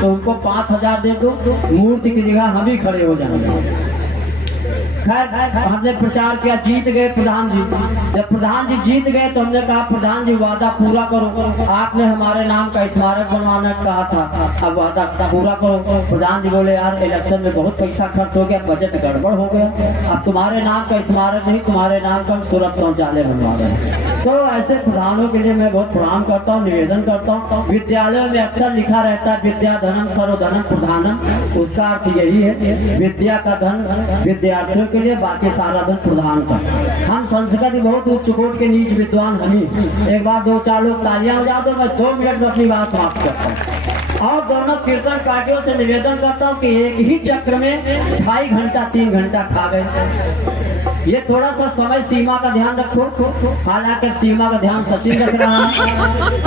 तो उनको 5,000 दे दो, मूर्ति की जगह हम ही खड़े हो जाएंगे। खैर हमने प्रचार किया, जीत गए प्रधान जी। जब प्रधान जी जीत गए तो हमने कहा प्रधान जी वादा पूरा करो, आपने हमारे नाम का स्मारक बनवाना कहा था, अब वादा पूरा करो। प्रधान जी बोले यार इलेक्शन में बहुत पैसा खर्च हो गया, बजट गड़बड़ हो गया, अब तुम्हारे नाम का स्मारक नहीं, तुम्हारे नाम का सूरत शौचालय बनवा रहे हैं। तो ऐसे प्रधानों के लिए मैं बहुत प्रणाम करता हूँ, निवेदन करता हूँ। विद्यालयों में अक्सर लिखा रहता है विद्या धनम सर्वधनम प्रधानम, उसका अर्थ यही है विद्या का धन विद्यार्थियों के लिए, बाकी सारा धन प्रधान का। हम संस्कृत बहुत उच्च कोट के नीच विद्वान हम ही। एक बार 2-4 लोग तालियां बजा दो, मैं 2 मिनट में अपनी बात समाप्त करता हूँ। और दोनों कीर्तन पार्टियों से निवेदन करता हूँ कि एक ही चक्र में 2.5 घंटा 3 घंटा खा गए। ये थोड़ा सा समय सीमा का ध्यान रखो, हालांकि सीमा का ध्यान सचिन रख रहा है,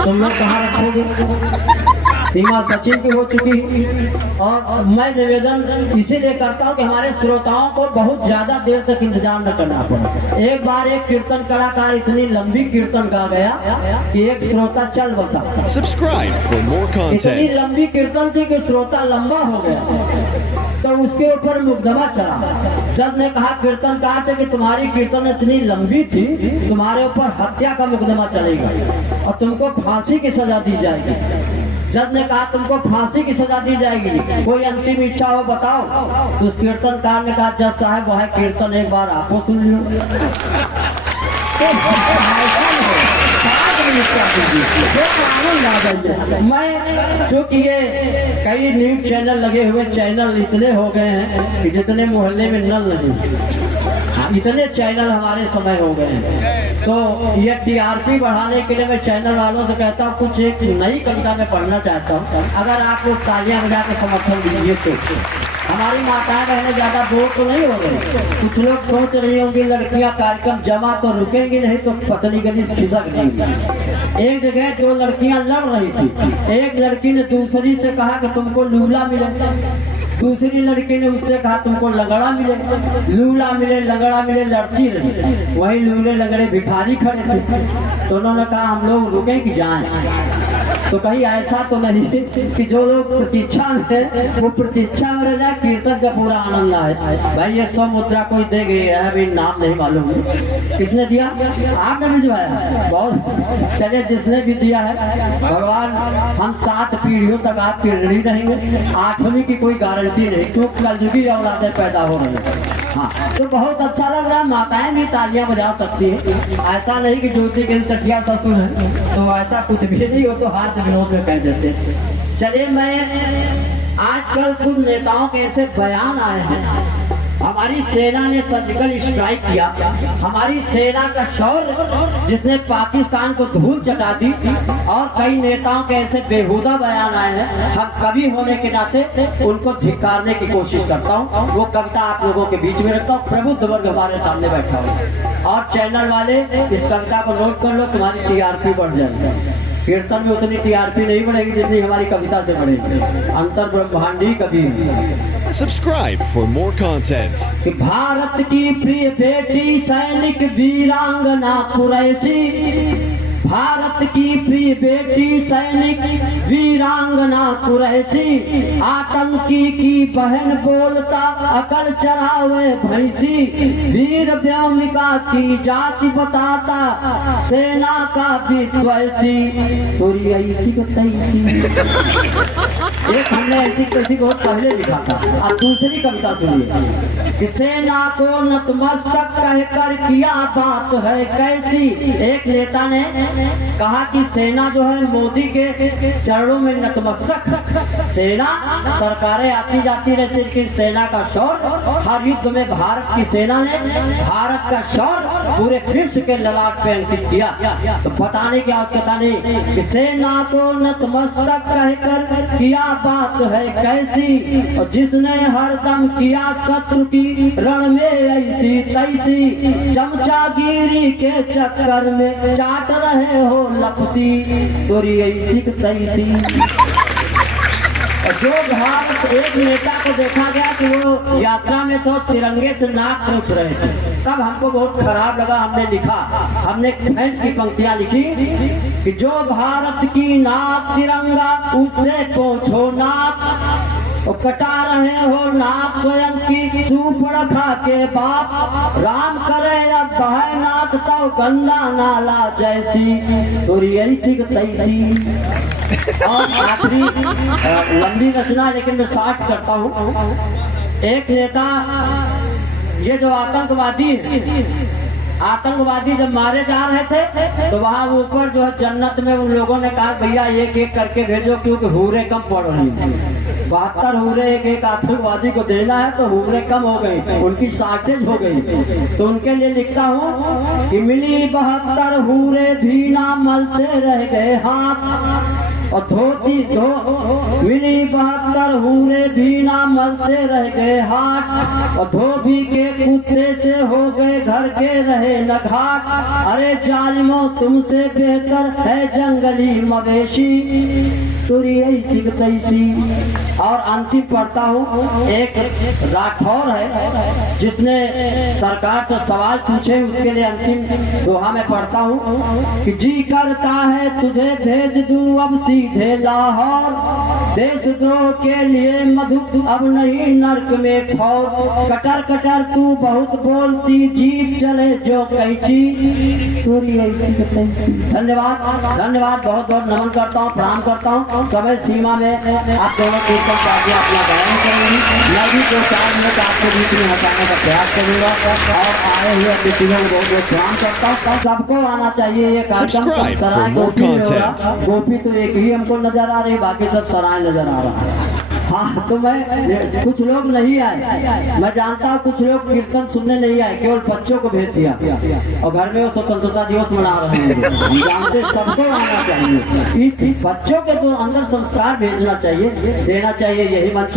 तुम लोग कहाँ रखोगे? सीमा सचिन की हो चुकी। और मैं निवेदन इसीलिए करता हूँ कि हमारे श्रोताओं को बहुत ज्यादा देर तक इंतजार न करना पड़े। एक बार एक कीर्तन कलाकार इतनी लंबी कीर्तन गा गया कि एक श्रोता चल बसा। Subscribe for more इतनी content. लंबी कीर्तन थी कि श्रोता लंबा हो गया, तो उसके ऊपर मुकदमा चला। जज ने कहा कीर्तनकार से कि तुम्हारी कीर्तन इतनी लंबी थी, तुम्हारे ऊपर हत्या का मुकदमा चलेगा और तुमको फांसी की सजा दी जाएगी। जज ने कहा तुमको फांसी की सजा दी जाएगी, कोई अंतिम इच्छा हो बताओ। तो उस कीर्तनकार ने कहा जज साहब वह कीर्तन एक बार आपको सुन लो। मैं चूंकि ये कई न्यूज चैनल लगे हुए, चैनल इतने हो गए हैं कि जितने मोहल्ले में नल नहीं, इतने चैनल हमारे समय हो गए हैं। तो ये टीआरपी बढ़ाने के लिए मैं चैनल वालों से कहता हूँ कुछ एक नई कविता में पढ़ना चाहता हूँ, अगर आप लोग तालियां बजा के समर्थन दीजिए तो। हमारी माताएं बहनें ज्यादा बोर तो नहीं हो गई। कुछ लोग सोच रही होंगी लड़कियां कार्यक्रम जमा तो रुकेंगी नहीं तो पतली गली खिसक जाएंगी। एक जगह 2 लड़कियां लड़ रही थी, एक लड़की ने दूसरी से कहा कि तुमको लूला मिलेगा, दूसरी लड़की ने उससे कहा तुमको लगड़ा मिले। लूला मिले लगड़ा मिले लड़ती रही, वही लूले लगड़े भिखारी खड़े थे। तो उन्होंने कहा हम लोग रुके कि जाएं। तो कहीं ऐसा तो नहीं कि जो लोग प्रतीक्षा में है वो प्रतीक्षा में रह जाए, कीर्तन का पूरा आनंद आए। भाई ये 100 मुद्रा कोई दे गए है, अभी नाम नहीं मालूम किसने दिया, आपने भिजवाया, बहुत चले जिसने भी दिया है भगवान हम 7 पीढ़ियों तक आपकी ऋणी रहेंगे। 8वीं की कोई गारंटी नहीं, क्योंकि कलयुगी औलादें पैदा हो रही है। हाँ तो बहुत अच्छा लग रहा है, माताएं भी तालियां बजा सकती है। ऐसा नहीं कि ज्योति के तकिया ससुर है, तो ऐसा कुछ भी नहीं हो तो हाथ विनोद में कह देते। चलिए मैं आजकल कुछ नेताओं के ऐसे बयान आए हैं, हमारी सेना ने सर्जिकल स्ट्राइक किया, हमारी सेना का शौर्य जिसने पाकिस्तान को धूल चटा दी, और कई नेताओं के ऐसे बेहुदा बयान आए हैं। हम कवि होने के नाते उनको धिक्कारने की कोशिश करता हूँ। वो कविता आप लोगों के बीच में रखता हूँ, प्रबुद्ध वर्ग हमारे सामने बैठा हुआ। और चैनल वाले इस कविता को नोट कर लो, तुम्हारी टीआरपी बढ़ जाएगी। कीर्तन में उतनी टीआरपी नहीं बढ़ेगी जितनी हमारी कविता से बढ़ेगी। अंतर ब्रह्मांडी कवि। Subscribe for more content. कि भारत की प्रिय बेटी सैनिक वीरांगना कुरैशी, भारत की प्रिय बेटी सैनिक वीरांगना कुरैशी, आतंकी की बहन बोलता अकल चरावे भैंसी, वीर व्योमिका की जाति बताता सेना का विद्वेषी, थोड़ी ऐसी को तैसी। एक हमने ऐसी तैसी बहुत पहले लिखा था। अब दूसरी कविता सुनिए कि सेना को नतमस्तक कहकर किया बात है कैसी। एक नेता ने कहा कि सेना जो है मोदी के चरणों में नतमस्तक। सेना सरकारें आती जाती रहती, लेकिन सेना का शौर्य हर युद्ध में भारत की सेना ने भारत का शौर्य पूरे विश्व के ललाट पे अंकित किया। तो बताने की आवश्यकता नहीं कि सेना को नतमस्तक कहकर किया बात है कैसी, और जिसने हरदम किया शत्रु की रण में ऐसी तैसी, चमचागिरी के चक्कर में चाट रहे हो लपसी, तोरी ऐसी तैसी। जो भारत एक नेता को देखा गया कि वो यात्रा में तो तिरंगे से नाक पोंछ रहे थे, तब हमको बहुत खराब लगा। हमने लिखा, हमने फ्रेंच की पंक्तियां लिखी कि जो भारत की नाक तिरंगा उससे पोंछो नाक, और कटा रहे हो नाक स्वयं की सूपड़ खा के बाप, राम करे अब बहे नाक तो गंदा नाला जैसी, तोरी ऐसी को तैसी। और आखिरी लंबी रचना, लेकिन मैं शॉर्ट करता हूँ। एक नेता, ये जो आतंकवादी है, आतंकवादी जब मारे जा रहे थे तो वहां ऊपर जो है जन्नत में उन लोगों ने कहा भैया एक एक करके भेजो, क्योंकि हूरे कम पड़ रही हैं। 72 हूरे एक एक आतंकवादी को देना है, तो हूरे कम हो गई, उनकी शॉर्टेज हो गई। तो उनके लिए लिखता हूँ कि मिली 72 हूरे भी ना मलते रह गए हाथ, और धोती मिली 72 हूरे भी ना मलते रह गए हाथ, और धोबी के कुत्ते से हो गए घर के रहे न घाट। अरे जालिमों तुमसे बेहतर है जंगली मवेशी, तुरी ऐसी तैसी। और अंतिम पढ़ता हूँ, एक राठौर है जिसने सरकार से सवाल पूछे, उसके लिए अंतिम दोहा में पढ़ता हूँ कि जी करता है तुझे भेज दूं अब सीधे लाहौर, देशद्रोह के लिए मधु अब नहीं नर्क में फौर, कटर कटर तू बहुत बोलती जीप चले जो कैची, तुरी ऐसी तैसी। धन्यवाद धन्यवाद, बहुत बहुत नमन करता हूँ, प्रणाम करता हूँ। समय सीमा में आप दोनों कीर्तन पार्टियां अपना गायन करेंगी, मैं भी 2-4 मिनट आपके बीच में हटाने का प्रयास करूंगा। और आए हुए अतिथियों को बहुत बहुत प्रणाम करता हूँ। सबको आना चाहिए ये कार्यक्रम। सराय गोपी में होगा, गोपी तो एक ही हमको नजर आ रही, बाकी सब सराय नजर आ रहा है। हाँ, तो मैं, कुछ लोग नहीं आए, मैं जानता हूँ कुछ लोग कीर्तन सुनने नहीं आए, केवल बच्चों को भेज दिया और घर में वो स्वतंत्रता दिवस मना रहे हैं। हम जानते सबको आना चाहिए, इस बच्चों के तो अंदर संस्कार भेजना चाहिए, देना चाहिए, यही मंच